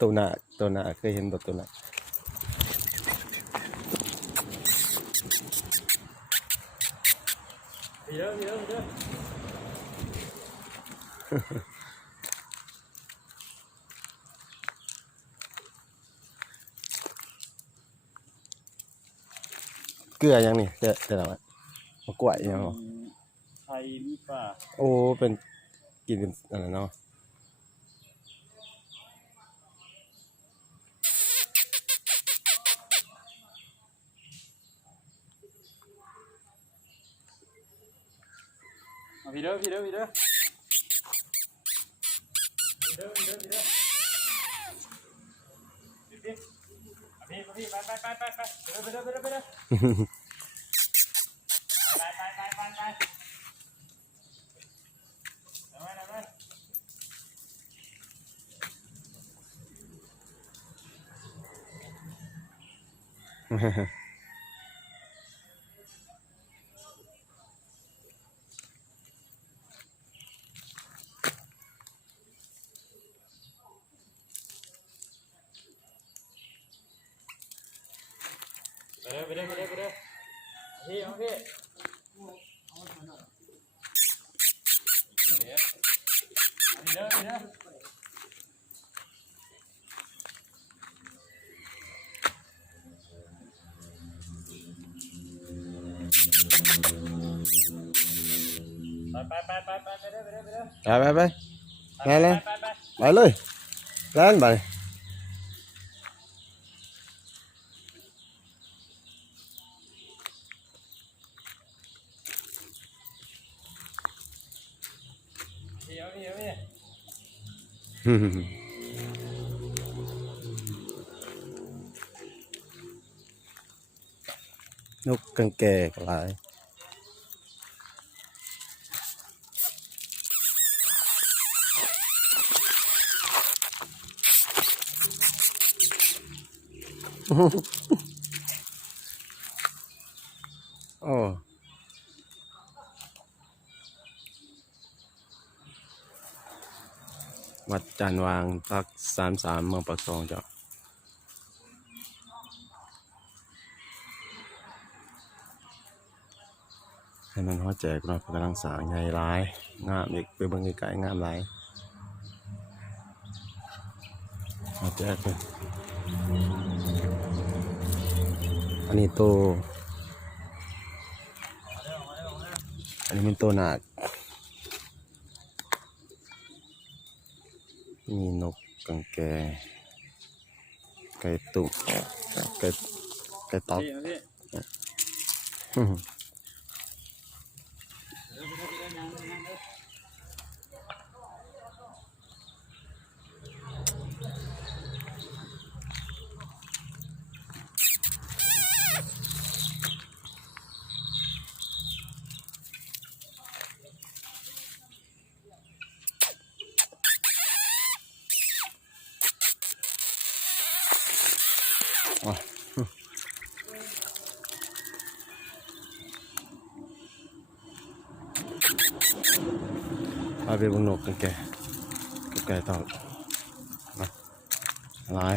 ตัวหน้าเคยเห็นบ่ตัวหน้าเยอะเกลือยังนี่จะละมะกล้วยยังไทยมีป่าโอ้เป็นกินเป็นอะไรเนาะพี่เด้อไปไปพี่เอาพี่เด้อไปไปเลยแล่นไปนกกังแกกหลายโอ้วัดจันวางพัก33เมืองปากซองจ้ะให้มันหัวแจกเรากำลังสร้างใหญ่หลายงามอีกไปเบิ่งไกลๆงามหลายหัวแจกเลยอันนี้โตอันนี้เป็นตัวหนักมีนกกังแกไก่ตุ่มไก่ต๊อกเอาไปบนนกกังแกต๊อกมาลาย